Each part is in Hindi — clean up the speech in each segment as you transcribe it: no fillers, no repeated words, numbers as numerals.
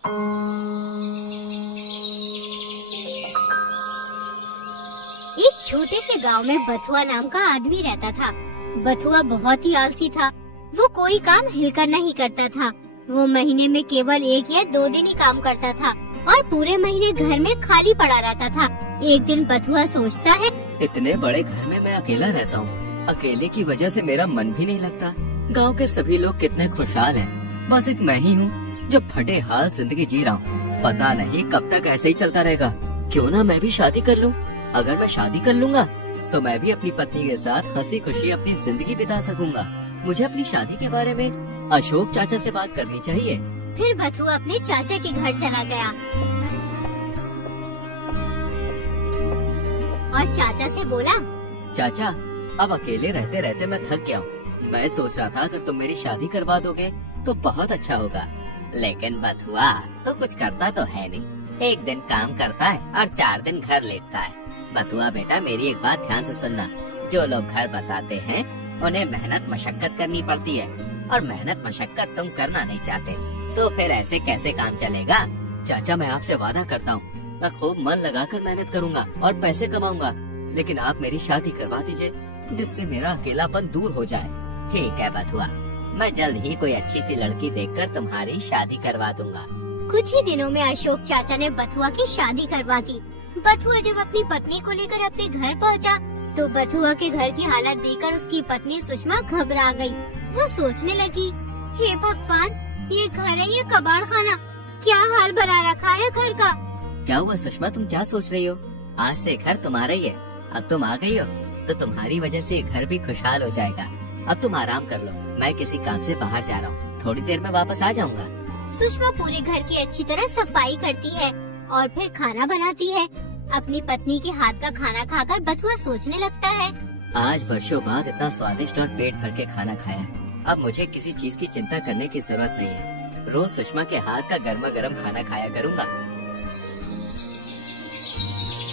एक छोटे से गांव में बथुआ नाम का आदमी रहता था। बथुआ बहुत ही आलसी था। वो कोई काम हिलकर नहीं करता था। वो महीने में केवल 1 या 2 दिन ही काम करता था और पूरे महीने घर में खाली पड़ा रहता था। एक दिन बथुआ सोचता है, इतने बड़े घर में मैं अकेला रहता हूँ। अकेले की वजह से मेरा मन भी नहीं लगता। गांव के सभी लोग कितने खुशहाल हैं। बस एक मैं ही हूँ जो फटे हाल जिंदगी जी रहा हूँ। पता नहीं कब तक ऐसे ही चलता रहेगा। क्यों ना मैं भी शादी कर लूँ। अगर मैं शादी कर लूँगा तो मैं भी अपनी पत्नी के साथ हंसी खुशी अपनी जिंदगी बिता सकूंगा। मुझे अपनी शादी के बारे में अशोक चाचा से बात करनी चाहिए। फिर बथुआ अपने चाचा के घर चला गया और चाचा से बोला, चाचा, अब अकेले रहते रहते मैं थक गया हूँ। मैं सोच रहा था अगर तुम मेरी शादी करवा दोगे तो बहुत अच्छा होगा। लेकिन बथुआ तो कुछ करता तो है नहीं। 1 दिन काम करता है और 4 दिन घर लेटता है। बथुआ बेटा, मेरी एक बात ध्यान से सुनना। जो लोग घर बसाते हैं उन्हें मेहनत मशक्कत करनी पड़ती है और मेहनत मशक्कत तुम करना नहीं चाहते, तो फिर ऐसे कैसे काम चलेगा। चाचा, मैं आपसे वादा करता हूँ मैं खूब मन लगाकर मेहनत करूँगा और पैसे कमाऊंगा। लेकिन आप मेरी शादी करवा दीजिए जिससे मेरा अकेलापन दूर हो जाए। ठीक है बथुआ, मैं जल्द ही कोई अच्छी सी लड़की देखकर तुम्हारी शादी करवा दूंगा। कुछ ही दिनों में अशोक चाचा ने बथुआ की शादी करवा दी। बथुआ जब अपनी पत्नी को लेकर अपने घर पहुंचा, तो बथुआ के घर की हालत देखकर उसकी पत्नी सुषमा घबरा गई। वो सोचने लगी, हे भगवान, ये घर है या कबाड़ खाना। क्या हाल बना रखा है घर का। क्या हुआ सुषमा, तुम क्या सोच रही हो। आज से घर तुम्हारा ही है। अब तुम आ गई हो तो तुम्हारी वजह से घर भी खुशहाल हो जाएगा। अब तुम आराम कर लो, मैं किसी काम से बाहर जा रहा हूँ। थोड़ी देर में वापस आ जाऊंगा। सुषमा पूरे घर की अच्छी तरह सफाई करती है और फिर खाना बनाती है। अपनी पत्नी के हाथ का खाना खाकर बथुआ सोचने लगता है, आज वर्षों बाद इतना स्वादिष्ट और पेट भर के खाना खाया है। अब मुझे किसी चीज की चिंता करने की जरूरत नहीं है। रोज सुषमा के हाथ का गर्मा गर्म खाना खाया करूँगा।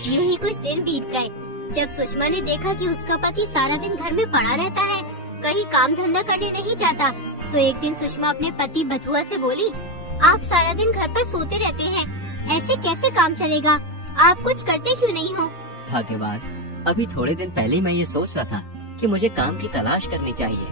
यूं ही कुछ दिन बीत गए। जब सुषमा ने देखा कि उसका पति सारा दिन घर में पड़ा रहता है, कहीं काम धंधा करने नहीं जाता, तो एक दिन सुषमा अपने पति बथुआ से बोली, आप सारा दिन घर पर सोते रहते हैं, ऐसे कैसे काम चलेगा। आप कुछ करते क्यों नहीं हो। भाग्यवान, अभी थोड़े दिन पहले मैं ये सोच रहा था कि मुझे काम की तलाश करनी चाहिए।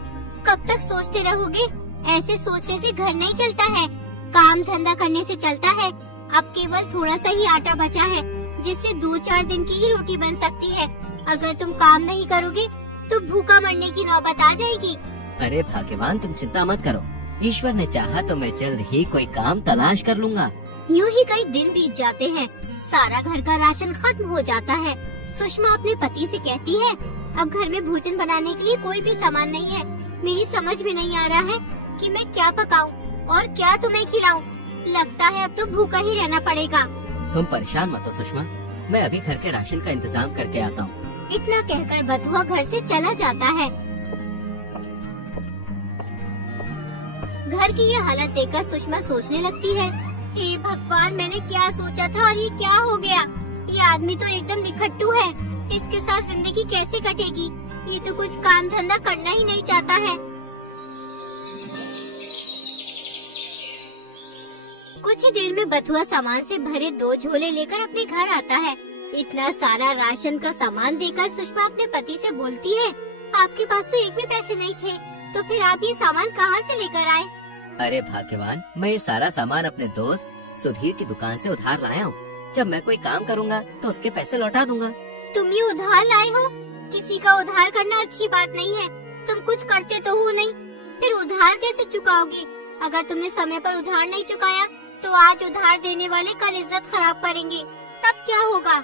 कब तक सोचते रहोगे। ऐसे सोचने से घर नहीं चलता है, काम धंधा करने से चलता है। अब केवल थोड़ा सा ही आटा बचा है जिससे 2-4 दिन की ही रोटी बन सकती है। अगर तुम काम नहीं करोगे तो भूखा मरने की नौबत आ जाएगी। अरे भाग्यवान, तुम चिंता मत करो। ईश्वर ने चाहा तो मैं जल्द ही कोई काम तलाश कर लूँगा। यूं ही कई दिन बीत जाते हैं। सारा घर का राशन खत्म हो जाता है। सुषमा अपने पति से कहती है, अब घर में भोजन बनाने के लिए कोई भी सामान नहीं है। मेरी समझ में नहीं आ रहा है कि मैं क्या पकाऊं और क्या तुम्हें खिलाऊं। लगता है अब तो भूखा ही रहना पड़ेगा। तुम परेशान मत हो सुषमा, मैं अभी घर के राशन का इंतजाम करके आता हूँ। इतना कहकर बथुआ घर से चला जाता है। घर की ये हालत देखकर सुषमा सोचने लगती है, हे भगवान, मैंने क्या सोचा था और ये क्या हो गया। ये आदमी तो एकदम निखट्टू है। इसके साथ जिंदगी कैसे कटेगी। ये तो कुछ काम धंधा करना ही नहीं चाहता है। कुछ ही देर में बथुआ सामान से भरे 2 झोले लेकर अपने घर आता है। इतना सारा राशन का सामान देकर सुषमा अपने पति से बोलती है, आपके पास तो 1 भी पैसे नहीं थे, तो फिर आप ये सामान कहाँ से लेकर आए। अरे भाग्यवान, मैं ये सारा सामान अपने दोस्त सुधीर की दुकान से उधार लाया हूँ। जब मैं कोई काम करूँगा तो उसके पैसे लौटा दूंगा। तुम ये उधार लाए हो। किसी का उधार करना अच्छी बात नहीं है। तुम कुछ करते तो हो नहीं, फिर उधार कैसे चुकाओगे। अगर तुमने समय पर उधार नहीं चुकाया तो आज उधार देने वाले कल इज्जत खराब करेंगे। तब क्या होगा।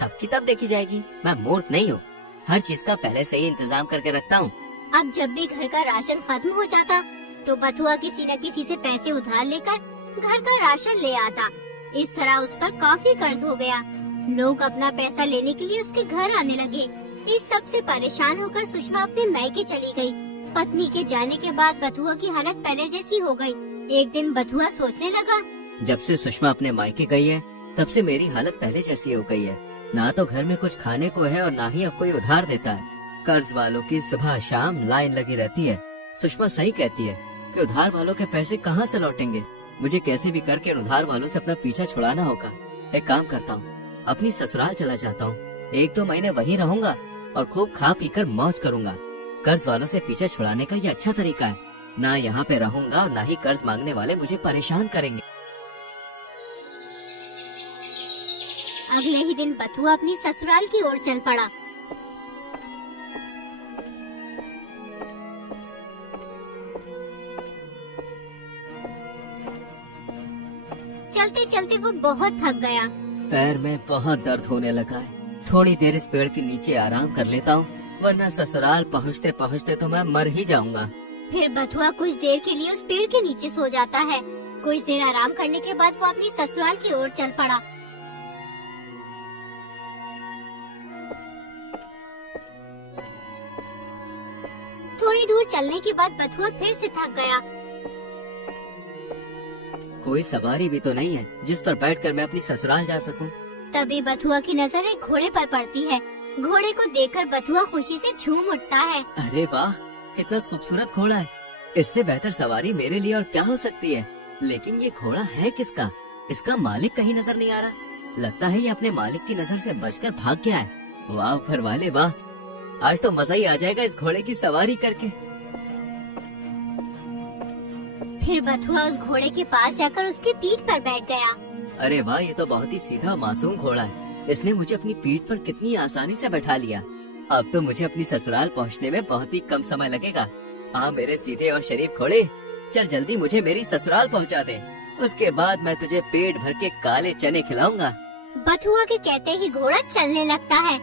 तब की तब देखी जाएगी। मैं मूर्ख नहीं हूँ, हर चीज का पहले से ही इंतजाम करके रखता हूँ। अब जब भी घर का राशन खत्म हो जाता तो बथुआ किसी न किसी से पैसे उधार लेकर घर का राशन ले आता। इस तरह उस पर काफी कर्ज हो गया। लोग अपना पैसा लेने के लिए उसके घर आने लगे। इस सब से परेशान होकर सुषमा अपने मायके चली गई। पत्नी के जाने के बाद बथुआ की हालत पहले जैसी हो गई। एक दिन बथुआ सोचने लगा, जब से सुषमा अपने मायके गई है तब से मेरी हालत पहले जैसी हो गई है। ना तो घर में कुछ खाने को है और ना ही अब कोई उधार देता है। कर्ज वालों की सुबह शाम लाइन लगी रहती है। सुषमा सही कहती है कि उधार वालों के पैसे कहाँ से लौटेंगे। मुझे कैसे भी करके इन उधार वालों से अपना पीछा छुड़ाना होगा। एक काम करता हूँ, अपनी ससुराल चला जाता हूँ। 1-2 महीने वहीं रहूंगा और खूब खा पी कर मौज करूंगा। कर्ज वालों से पीछा छुड़ाने का ये अच्छा तरीका है। ना यहाँ पे रहूंगा और ना ही कर्ज मांगने वाले मुझे परेशान करेंगे। अगले ही दिन बथुआ अपनी ससुराल की ओर चल पड़ा। चलते चलते वो बहुत थक गया। पैर में बहुत दर्द होने लगा है। थोड़ी देर इस पेड़ के नीचे आराम कर लेता हूँ, वरना ससुराल पहुँचते पहुँचते तो मैं मर ही जाऊंगा। फिर बथुआ कुछ देर के लिए उस पेड़ के नीचे सो जाता है। कुछ देर आराम करने के बाद वो अपनी ससुराल की ओर चल पड़ा। थोड़ी दूर चलने के बाद बथुआ फिर से थक गया। कोई सवारी भी तो नहीं है जिस पर बैठकर मैं अपनी ससुराल जा सकूं। तभी बथुआ की नजर एक घोड़े पर पड़ती है। घोड़े को देखकर बथुआ खुशी से झूम उठता है। अरे वाह, कितना खूबसूरत घोड़ा है। इससे बेहतर सवारी मेरे लिए और क्या हो सकती है। लेकिन ये घोड़ा है किसका? इसका मालिक कहीं नजर नहीं आ रहा। लगता है ये अपने मालिक की नजर से बचकर भाग गया है। वाह ऊपर वाले वाह, आज तो मजा ही आ जाएगा इस घोड़े की सवारी करके। फिर बथुआ उस घोड़े के पास जाकर उसकी पीठ पर बैठ गया। अरे वाह, ये तो बहुत ही सीधा मासूम घोड़ा है। इसने मुझे अपनी पीठ पर कितनी आसानी से बैठा लिया। अब तो मुझे अपनी ससुराल पहुंचने में बहुत ही कम समय लगेगा। हाँ मेरे सीधे और शरीफ घोड़े, चल जल्दी मुझे मेरी ससुराल पहुंचा दे। उसके बाद मैं तुझे पेट भर के काले चने खिलाऊंगा। बथुआ के कहते ही घोड़ा चलने लगता है।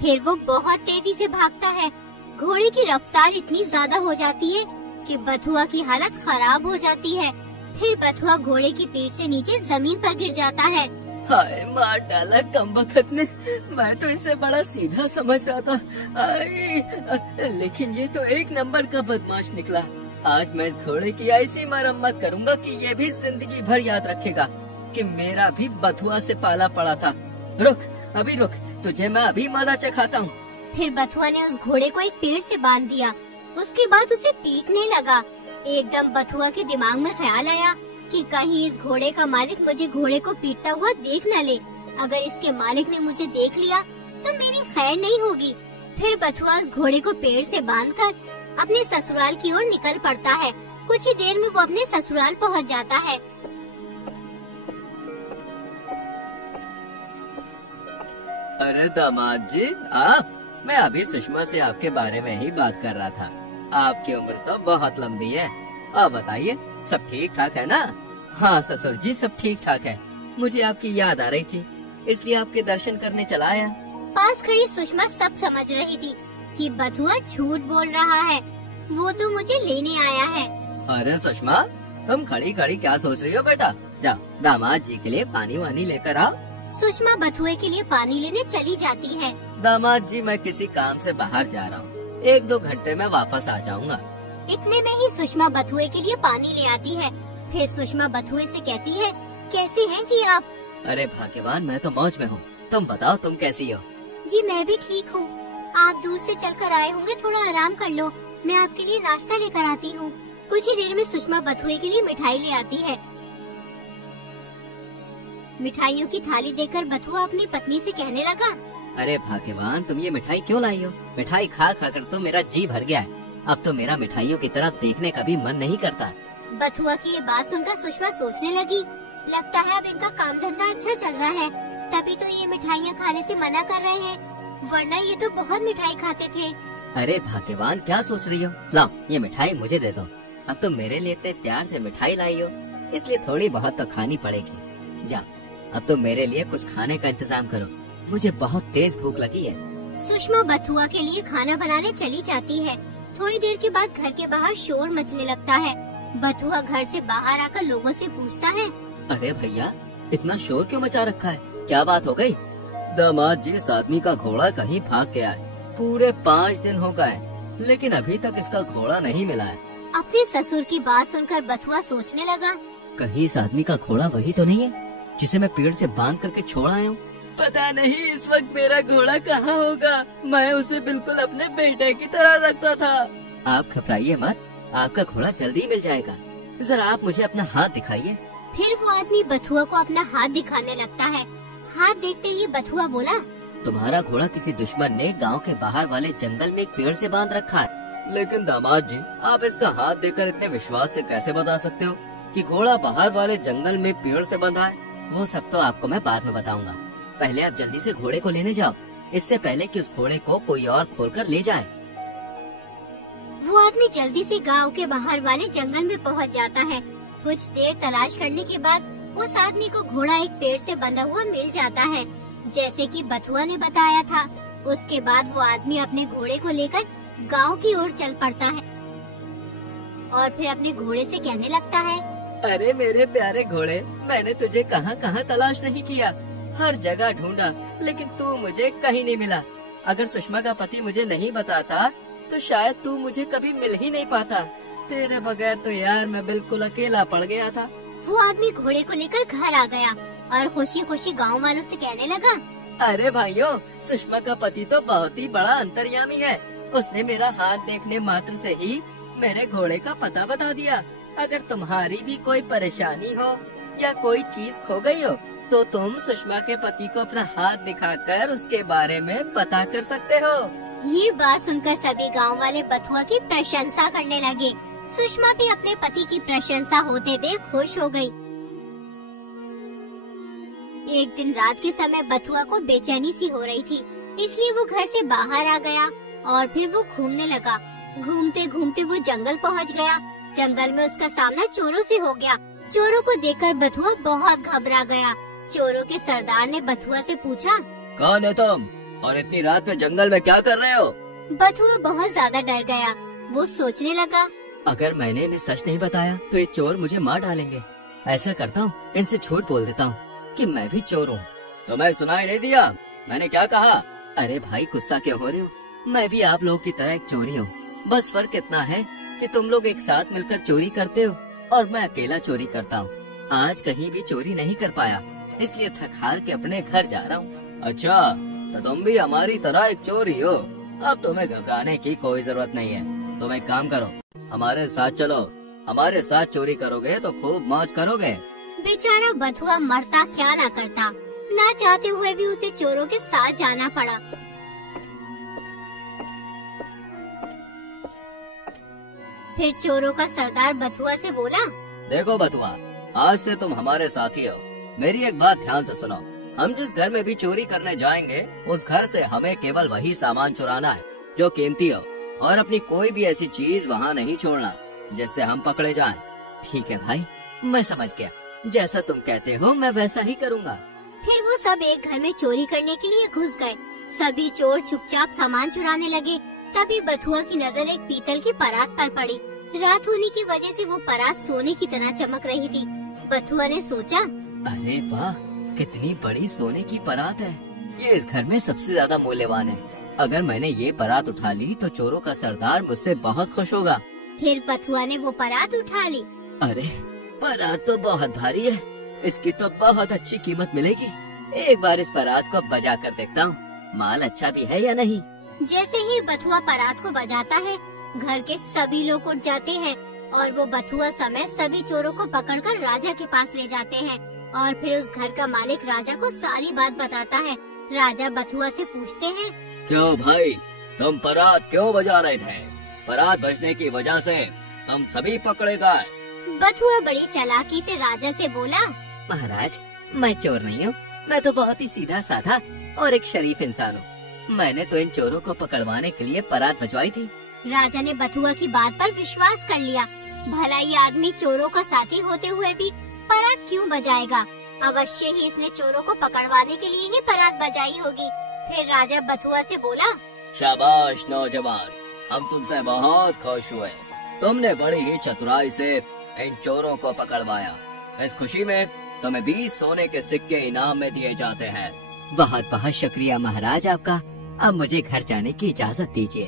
फिर वो बहुत तेजी से भागता है। घोड़े की रफ्तार इतनी ज्यादा हो जाती है कि बथुआ की हालत खराब हो जाती है। फिर बथुआ घोड़े की पीठ से नीचे जमीन पर गिर जाता है। हाय, मार डाला कमबख्त ने। मैं तो इसे बड़ा सीधा समझ रहा था। लेकिन ये तो एक नंबर का बदमाश निकला। आज मैं इस घोड़े की ऐसी मरम्मत करूंगा कि ये भी जिंदगी भर याद रखेगा कि मेरा भी बथुआ से पाला पड़ा था। रुक, अभी रुक, तुझे मैं अभी मजा चखाता हूँ। फिर बथुआ ने उस घोड़े को एक पेड़ से बांध दिया। उसके बाद उसे पीटने लगा। एकदम बथुआ के दिमाग में ख्याल आया कि कहीं इस घोड़े का मालिक मुझे घोड़े को पीटता हुआ देख न ले। अगर इसके मालिक ने मुझे देख लिया तो मेरी खैर नहीं होगी। फिर बथुआ उस घोड़े को पेड़ से बांधकर अपने ससुराल की ओर निकल पड़ता है। कुछ ही देर में वो अपने ससुराल पहुंच जाता है। अरे दामाद जी, आप? मैं अभी सुषमा से आपके बारे में ही बात कर रहा था। आपकी उम्र तो बहुत लंबी है। आप बताइए, सब ठीक ठाक है ना? हाँ ससुर जी, सब ठीक ठाक है। मुझे आपकी याद आ रही थी, इसलिए आपके दर्शन करने चला आया। पास खड़ी सुषमा सब समझ रही थी कि बथुआ झूठ बोल रहा है। वो तो मुझे लेने आया है। अरे सुषमा, तुम खड़ी खड़ी क्या सोच रही हो बेटा? जाओ दामाद जी के लिए पानी वानी लेकर आओ। सुषमा बथुए के लिए पानी लेने चली जाती है। दामाद जी, मैं किसी काम से बाहर जा रहा हूँ, 1-2 घंटे में वापस आ जाऊंगा। इतने में ही सुषमा बथुए के लिए पानी ले आती है। फिर सुषमा बथुए से कहती है, कैसे हैं जी आप? अरे भाग्यवान, मैं तो मौज में हूँ। तुम बताओ, तुम कैसी हो? जी मैं भी ठीक हूँ। आप दूर से चलकर आए होंगे, थोड़ा आराम कर लो। मैं आपके लिए नाश्ता लेकर आती हूँ। कुछ ही देर में सुषमा बथुए के लिए मिठाई ले आती है। मिठाइयों की थाली देखकर बथुआ अपनी पत्नी से कहने लगा, अरे भाग्यवान, तुम ये मिठाई क्यों लाई हो? मिठाई खा खा कर तो मेरा जी भर गया है। अब तो मेरा मिठाइयों की तरफ देखने का भी मन नहीं करता। बथुआ की ये बात सुनकर सुषमा सोचने लगी, लगता है अब इनका काम धंधा अच्छा चल रहा है, तभी तो ये मिठाइयाँ खाने से मना कर रहे हैं, वरना ये तो बहुत मिठाई खाते थे। अरे भाग्यवान, क्या सोच रही हो? लाओ, ये मिठाई मुझे दे दो। अब तो मेरे लिए इतने प्यार से मिठाई लाई हो, इसलिए थोड़ी बहुत तो खानी पड़ेगी। जाओ, अब तो मेरे लिए कुछ खाने का इंतजाम करो, मुझे बहुत तेज भूख लगी है। सुषमा बथुआ के लिए खाना बनाने चली जाती है। थोड़ी देर के बाद घर के बाहर शोर मचने लगता है। बथुआ घर से बाहर आकर लोगों से पूछता है, अरे भैया, इतना शोर क्यों मचा रखा है? क्या बात हो गई? दामाद जी, इस आदमी का घोड़ा कहीं भाग गया है। पूरे 5 दिन हो गए, लेकिन अभी तक इसका घोड़ा नहीं मिला है। अपने ससुर की बात सुनकर बथुआ सोचने लगा, कहीं इस आदमी का घोड़ा वही तो नहीं है जिसे मैं पेड़ से बांध करके छोड़ आया हूँ? पता नहीं इस वक्त मेरा घोड़ा कहाँ होगा। मैं उसे बिल्कुल अपने बेटे की तरह रखता था। आप घबराइए मत, आपका घोड़ा जल्दी मिल जाएगा। जरा आप मुझे अपना हाथ दिखाइए। फिर वो आदमी बथुआ को अपना हाथ दिखाने लगता है। हाथ देखते ही बथुआ बोला, तुम्हारा घोड़ा किसी दुश्मन ने गांव के बाहर वाले जंगल में एक पेड़ से बांध रखा है। लेकिन दामाद जी, आप इसका हाथ देखकर इतने विश्वास से कैसे बता सकते हो कि घोड़ा बाहर वाले जंगल में पेड़ से बंधा है? वो सब तो आपको मैं बाद में बताऊंगा। पहले आप जल्दी से घोड़े को लेने जाओ, इससे पहले कि उस घोड़े को कोई और खोलकर ले जाए। वो आदमी जल्दी से गांव के बाहर वाले जंगल में पहुंच जाता है। कुछ देर तलाश करने के बाद उस आदमी को घोड़ा एक पेड़ से बंधा हुआ मिल जाता है, जैसे कि बथुआ ने बताया था। उसके बाद वो आदमी अपने घोड़े को लेकर गांव की ओर चल पड़ता है और फिर अपने घोड़े से कहने लगता है, अरे मेरे प्यारे घोड़े, मैंने तुझे कहाँ कहाँ तलाश नहीं किया, हर जगह ढूंढा, लेकिन तू मुझे कहीं नहीं मिला। अगर सुषमा का पति मुझे नहीं बताता तो शायद तू मुझे कभी मिल ही नहीं पाता। तेरे बगैर तो यार मैं बिल्कुल अकेला पड़ गया था। वो आदमी घोड़े को लेकर घर आ गया और खुशी खुशी गांव वालों से कहने लगा, अरे भाइयों, सुषमा का पति तो बहुत ही बड़ा अंतर्यामी है। उसने मेरा हाथ देखने मात्र से ही मेरे घोड़े का पता बता दिया। अगर तुम्हारी भी कोई परेशानी हो या कोई चीज खो गई हो तो तुम सुषमा के पति को अपना हाथ दिखाकर उसके बारे में पता कर सकते हो। ये बात सुनकर सभी गांव वाले बथुआ की प्रशंसा करने लगे। सुषमा भी अपने पति की प्रशंसा होते देख खुश हो गई। एक दिन रात के समय बथुआ को बेचैनी सी हो रही थी, इसलिए वो घर से बाहर आ गया और फिर वो घूमने लगा। घूमते घूमते वो जंगल पहुंच गया। जंगल में उसका सामना चोरों से हो गया। चोरों को देखकर बथुआ बहुत घबरा गया। चोरों के सरदार ने बथुआ से पूछा, कौन है तुम और इतनी रात में जंगल में क्या कर रहे हो? बथुआ बहुत ज्यादा डर गया। वो सोचने लगा, अगर मैंने इन्हें सच नहीं बताया तो ये चोर मुझे मार डालेंगे। ऐसा करता हूँ, इनसे झूठ बोल देता हूँ कि मैं भी चोर हूँ। तुम्हें सुनाई नहीं दिया मैंने क्या कहा? अरे भाई, गुस्सा क्यों हो रहे हो? मैं भी आप लोगों की तरह एक चोरी हूँ। बस फर्क इतना है कि तुम लोग एक साथ मिलकर चोरी करते हो और मैं अकेला चोरी करता हूँ। आज कहीं भी चोरी नहीं कर पाया, इसलिए थक हार के अपने घर जा रहा हूँ। अच्छा, तो तुम भी हमारी तरह एक चोरी हो। अब तुम्हें घबराने की कोई जरूरत नहीं है। तुम एक काम करो, हमारे साथ चलो। हमारे साथ चोरी करोगे तो खूब मौज करोगे। बेचारा बथुआ मरता क्या ना करता, ना चाहते हुए भी उसे चोरों के साथ जाना पड़ा। फिर चोरों का सरदार बथुआ से बोला, देखो बथुआ, आज से तुम हमारे साथी हो। मेरी एक बात ध्यान से सुनो। हम जिस घर में भी चोरी करने जाएंगे, उस घर से हमें केवल वही सामान चुराना है जो कीमती हो, और अपनी कोई भी ऐसी चीज वहाँ नहीं छोड़ना जिससे हम पकड़े जाएं। ठीक है भाई, मैं समझ गया। जैसा तुम कहते हो मैं वैसा ही करूँगा। फिर वो सब एक घर में चोरी करने के लिए घुस गए। सभी चोर चुपचाप सामान चुराने लगे। तभी बथुआ की नजर एक पीतल की परात पर पड़ी। रात होने की वजह से वो परात सोने की तरह चमक रही थी। बथुआ ने सोचा, अरे वाह, कितनी बड़ी सोने की परात है। ये इस घर में सबसे ज्यादा मूल्यवान है। अगर मैंने ये परात उठा ली तो चोरों का सरदार मुझसे बहुत खुश होगा। फिर बथुआ ने वो परात उठा ली। अरे, परात तो बहुत भारी है, इसकी तो बहुत अच्छी कीमत मिलेगी। एक बार इस परात को बजा कर देखता हूँ, माल अच्छा भी है या नहीं। जैसे ही बथुआ परात को बजाता है, घर के सभी लोग उठ जाते हैं और वो बथुआ समेत सभी चोरों को पकड़कर राजा के पास ले जाते हैं। और फिर उस घर का मालिक राजा को सारी बात बताता है। राजा बथुआ से पूछते हैं, क्यों भाई, तुम परात क्यों बजा रहे थे? परात बजने की वजह से तुम सभी पकड़े गए। बथुआ बड़ी चालाकी से राजा से बोला, महाराज, मैं चोर नहीं हूँ। मैं तो बहुत ही सीधा साधा और एक शरीफ इंसान हूँ। मैंने तो इन चोरों को पकड़वाने के लिए परात बजवाई थी। राजा ने बथुआ की बात पर विश्वास कर लिया। भला ये आदमी चोरों का साथी होते हुए भी परात क्यों बजाएगा? अवश्य ही इसने चोरों को पकड़वाने के लिए ही परात बजाई होगी। फिर राजा बथुआ से बोला, शाबाश नौजवान, हम तुमसे बहुत खुश हुए। तुमने बड़ी ही चतुराई से इन चोरों को पकड़वाया। इस खुशी में तुम्हें 20 सोने के सिक्के इनाम में दिए जाते हैं। बहुत बहुत शुक्रिया महाराज आपका। अब मुझे घर जाने की इजाजत दीजिए।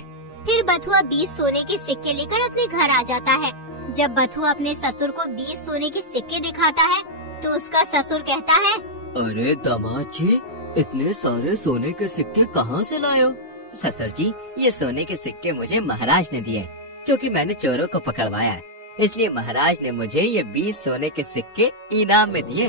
फिर बथुआ 20 सोने के सिक्के लेकर अपने घर आ जाता है। जब बथुआ अपने ससुर को 20 सोने के सिक्के दिखाता है तो उसका ससुर कहता है, अरे दामाद जी, इतने सारे सोने के सिक्के कहाँ से लाए हो? ससुर जी, ये सोने के सिक्के मुझे महाराज ने दिए। क्योंकि मैंने चोरों को पकड़वाया है, इसलिए महाराज ने मुझे ये 20 सोने के सिक्के इनाम में दिए।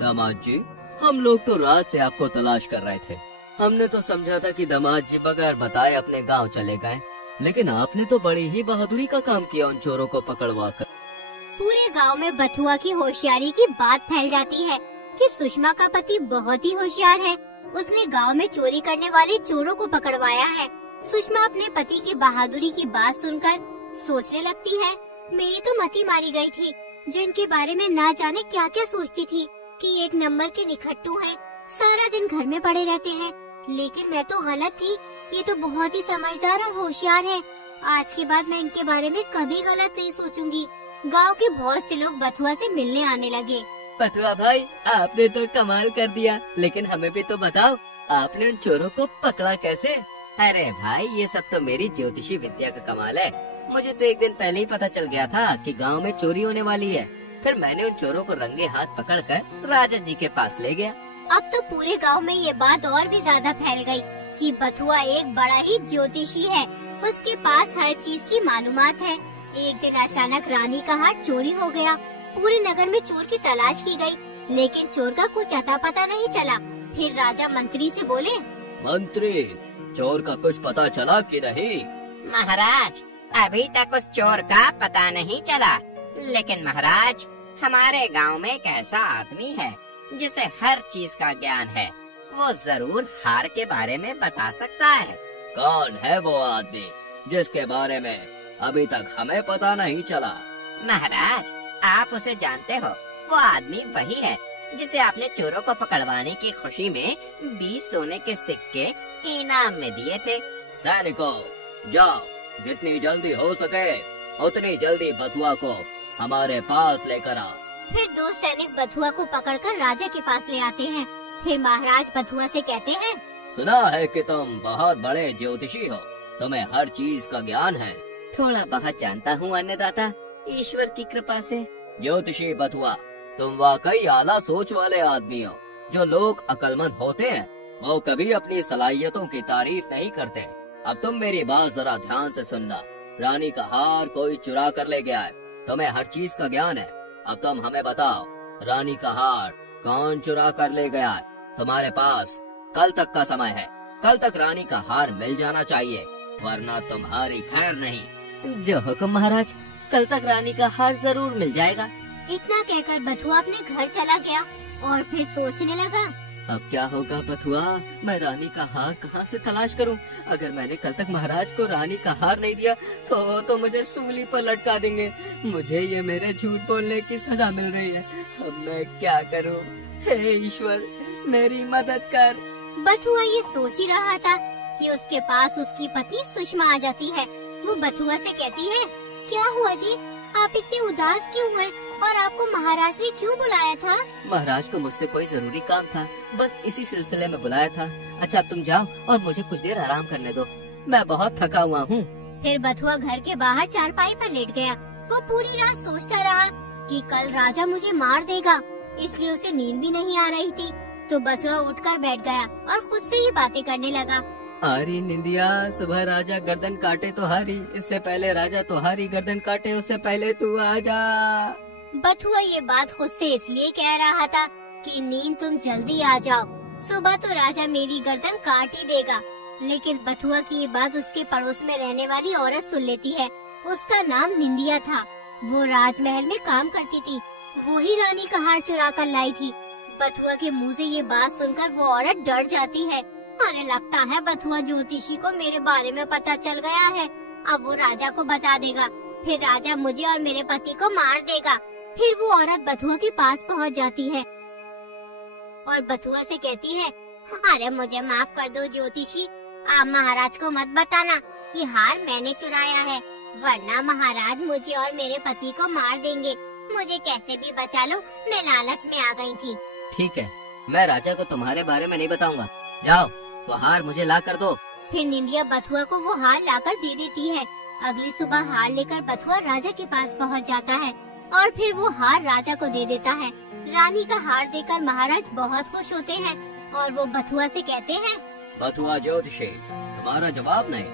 दामाद जी, हम लोग तो रात से आपको तलाश कर रहे थे। हमने तो समझा था कि दामाद जी बगैर बताए अपने गांव चले गए, लेकिन आपने तो बड़ी ही बहादुरी का काम किया उन चोरों को पकड़वा कर। पूरे गांव में बथुआ की होशियारी की बात फैल जाती है कि सुषमा का पति बहुत ही होशियार है। उसने गांव में चोरी करने वाले चोरों को पकड़वाया है। सुषमा अपने पति की बहादुरी की बात सुनकर सोचने लगती है, मेरी तो मती मारी गई थी, जो इनके बारे में ना जाने क्या क्या सोचती थी कि एक नंबर के निखट्टू हैं, सारा दिन घर में पड़े रहते हैं। लेकिन मैं तो गलत थी, ये तो बहुत ही समझदार और होशियार है। आज के बाद मैं इनके बारे में कभी गलत नहीं सोचूंगी। गांव के बहुत से लोग बथुआ से मिलने आने लगे। बथुआ भाई, आपने तो कमाल कर दिया, लेकिन हमें भी तो बताओ, आपने उन चोरों को पकड़ा कैसे? अरे भाई, ये सब तो मेरी ज्योतिषी विद्या का कमाल है। मुझे तो एक दिन पहले ही पता चल गया था कि गांव में चोरी होने वाली है। फिर मैंने उन चोरों को रंगे हाथ पकड़कर राजा जी के पास ले गया। अब तो पूरे गांव में ये बात और भी ज्यादा फैल गई कि बथुआ एक बड़ा ही ज्योतिषी है। उसके पास हर चीज की मालूमात है। एक दिन अचानक रानी का हार चोरी हो गया। पूरे नगर में चोर की तलाश की गई, लेकिन चोर का कुछ अता पता नहीं चला। फिर राजा मंत्री से बोले, मंत्री, चोर का कुछ पता चला कि नहीं? महाराज, अभी तक उस चोर का पता नहीं चला, लेकिन महाराज, हमारे गांव में एक ऐसा आदमी है जिसे हर चीज का ज्ञान है। वो जरूर हार के बारे में बता सकता है। कौन है वो आदमी जिसके बारे में अभी तक हमें पता नहीं चला? महाराज, आप उसे जानते हो। वो आदमी वही है जिसे आपने चोरों को पकड़वाने की खुशी में 20 सोने के सिक्के इनाम में दिए थे। सैनिकों, जाओ, जितनी जल्दी हो सके उतनी जल्दी बथुआ को हमारे पास लेकर आओ। फिर 2 सैनिक बथुआ को पकड़कर राजा के पास ले आते हैं। फिर महाराज बथुआ से कहते हैं, सुना है कि तुम बहुत बड़े ज्योतिषी हो, तुम्हें हर चीज का ज्ञान है। थोड़ा बहुत जानता हूँ अन्नदाता, ईश्वर की कृपा से। ज्योतिषी बथुआ, तुम वाकई आला सोच वाले आदमी हो। जो लोग अक्लमंद होते हैं वो कभी अपनी सलाहियतों की तारीफ नहीं करते। अब तुम मेरी बात जरा ध्यान से सुनना। रानी का हार कोई चुरा कर ले गया है। तुम्हें हर चीज का ज्ञान है। अब तुम हमें बताओ, रानी का हार कौन चुरा कर ले गया है? तुम्हारे पास कल तक का समय है। कल तक रानी का हार मिल जाना चाहिए, वरना तुम्हारी खैर नहीं। जो हुक्म महाराज, कल तक रानी का हार जरूर मिल जाएगा। इतना कहकर बथुआ अपने घर चला गया और फिर सोचने लगा, अब क्या होगा बथुआ? मैं रानी का हार कहाँ से तलाश करूं? अगर मैंने कल तक महाराज को रानी का हार नहीं दिया तो मुझे सूली पर लटका देंगे। मुझे ये मेरे झूठ बोलने की सजा मिल रही है। अब मैं क्या करूं? हे ईश्वर, मेरी मदद कर। बथुआ ये सोच ही रहा था कि उसके पास उसकी पत्नी सुषमा आ जाती है। वो बथुआ से कहती है, क्या हुआ जी, आप इतने उदास क्यों हुए और आपको महाराज ने क्यों बुलाया था? महाराज को मुझसे कोई जरूरी काम था, बस इसी सिलसिले में बुलाया था। अच्छा, अब तुम जाओ और मुझे कुछ देर आराम करने दो, मैं बहुत थका हुआ हूँ। फिर बथुआ घर के बाहर चारपाई पर लेट गया। वो पूरी रात सोचता रहा कि कल राजा मुझे मार देगा, इसलिए उसे नींद भी नहीं आ रही थी। तो बथुआ उठकर बैठ गया और खुद से ही बातें करने लगा। अरे निंदिया, सुबह राजा गर्दन काटे तो हारी, इससे पहले राजा तुम्हारी गर्दन काटे उससे पहले तू आजा। बथुआ ये बात खुद से इसलिए कह रहा था कि नींद तुम जल्दी आ जाओ, सुबह तो राजा मेरी गर्दन काट ही देगा। लेकिन बथुआ की ये बात उसके पड़ोस में रहने वाली औरत सुन लेती है। उसका नाम निंदिया था। वो राजमहल में काम करती थी। वो ही रानी का हार चुरा कर लाई थी। बथुआ के मुंह से ये बात सुनकर वो औरत डर जाती है। अरे लगता है बथुआ ज्योतिषी को मेरे बारे में पता चल गया है। अब वो राजा को बता देगा, फिर राजा मुझे और मेरे पति को मार देगा। फिर वो औरत बथुआ के पास पहुंच जाती है और बथुआ से कहती है, अरे मुझे माफ कर दो ज्योतिषी, आप महाराज को मत बताना कि हार मैंने चुराया है, वरना महाराज मुझे और मेरे पति को मार देंगे। मुझे कैसे भी बचा लो, मैं लालच में आ गई थी। ठीक है, मैं राजा को तुम्हारे बारे में नहीं बताऊंगा। जाओ, वो हार मुझे ला कर दो। फिर निंदिया बथुआ को वो हार लाकर दे देती है। अगली सुबह हार लेकर बथुआ राजा के पास पहुंच जाता है और फिर वो हार राजा को दे देता है। रानी का हार देकर महाराज बहुत खुश होते हैं और वो बथुआ से कहते हैं, बथुआ ज्योतिषी, तुम्हारा जवाब नहीं,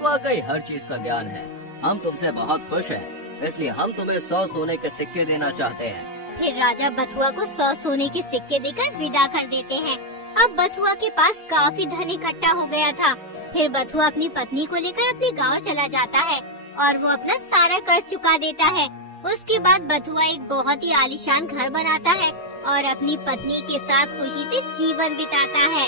वाकई हर चीज का ज्ञान है। हम तुमसे बहुत खुश हैं, इसलिए हम तुम्हें 100 सोने के सिक्के देना चाहते हैं। फिर राजा बथुआ को 100 सोने के सिक्के देकर विदा कर देते हैं। अब बथुआ के पास काफी धन इकट्ठा हो गया था। फिर बथुआ अपनी पत्नी को लेकर अपने गांव चला जाता है और वो अपना सारा कर्ज चुका देता है। उसके बाद बथुआ एक बहुत ही आलीशान घर बनाता है और अपनी पत्नी के साथ खुशी से जीवन बिताता है।